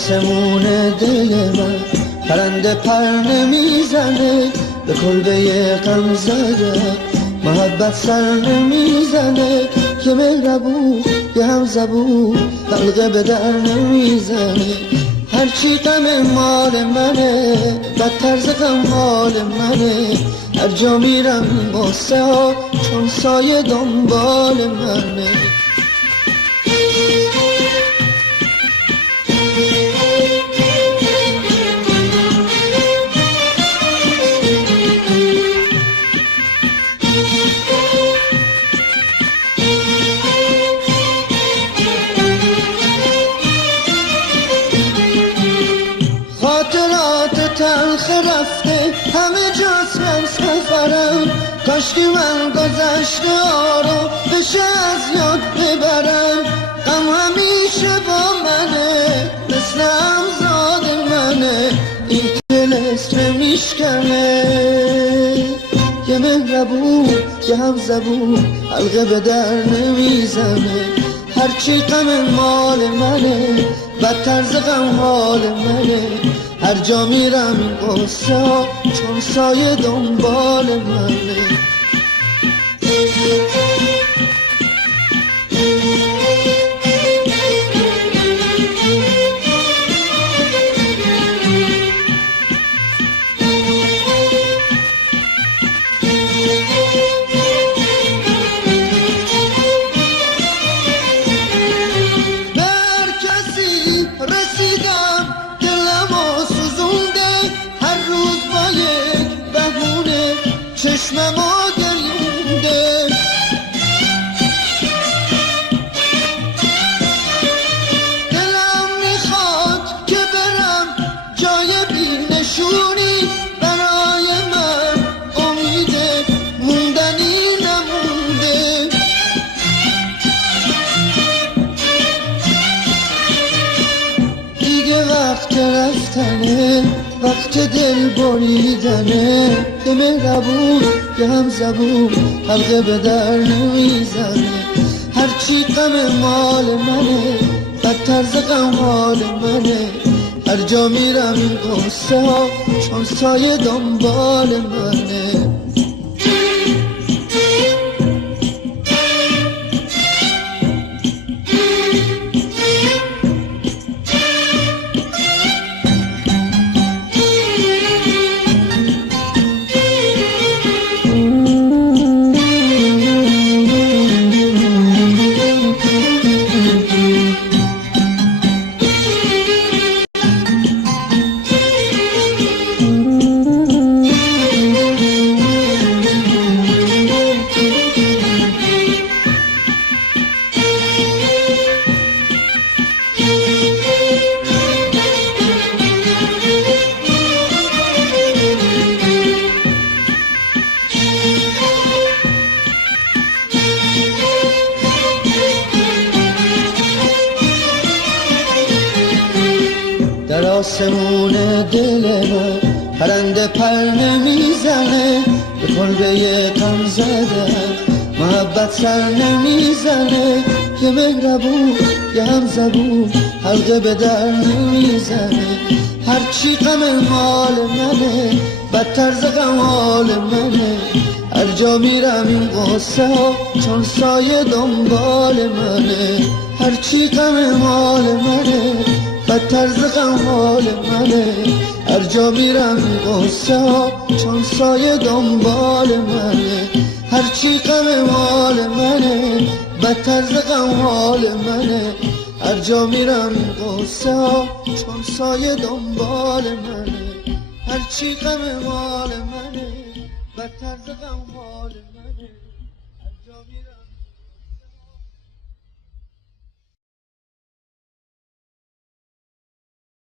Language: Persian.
آسمون دل من پرنده پر نمیزنه، به کلبه غم زده محبت سر نمیزنه، که مهربون که هم زبون حلقه به در نمیزنه. هرچی غم مال منه، بدتر ز غم حال منه، هر جا میرم این غصه ها چون سایه دنبال منه. خاطرات تلخ رفته همه جاست من سفرم، کاشکی من گذشته ها رو بشه از یاد ببرم. غم همیشه با منه، مثل همزاد منه، این طلسم میشکنه، که مهربون که هم زبون حلقه به در نمیزنه. هرچی غم مال منه، بدتر ز غم حال منه، هر جا میرم این قصه ها چون سایه دنبال منه. رسیدم دلمو سوزونده، هر روز با یک بهونه چشممو گریونده. دلم میخواد که برم جای بی‌نشونی، برای من امید موندنی نمونده. دیگه وقت رفتنه، وقت دل بریدنه، که مهربون که هم زبون حلقه به در نمیزنه. هرچی غم مال منه، بدتر ز غم حال منه، هر جا میرم این قصه ها چون سایه دنبال منه. در آسمون دل من پرنده پر نمیزنه، به کلبه غم زده محبت سر نمیزنه، که مهربون که هم زبون حلقه به در نمیزنه. هرچی غم مال منه، بدتر ز غم حال منه، هر جا میرم این قصه ها چون سایه دنبال منه. هرچی غم مال منه، بدتر ز غم حال منه، هر جا میرم این قصه ها چون سایه دنبال منه. هرچی غم مال منه، بدتر ز غم حال منه، هر جا میرم این قصه ها چون سایه دنبال منه. هرچی غم مال منه، بدتر ز غم حال منه، هر جا میرم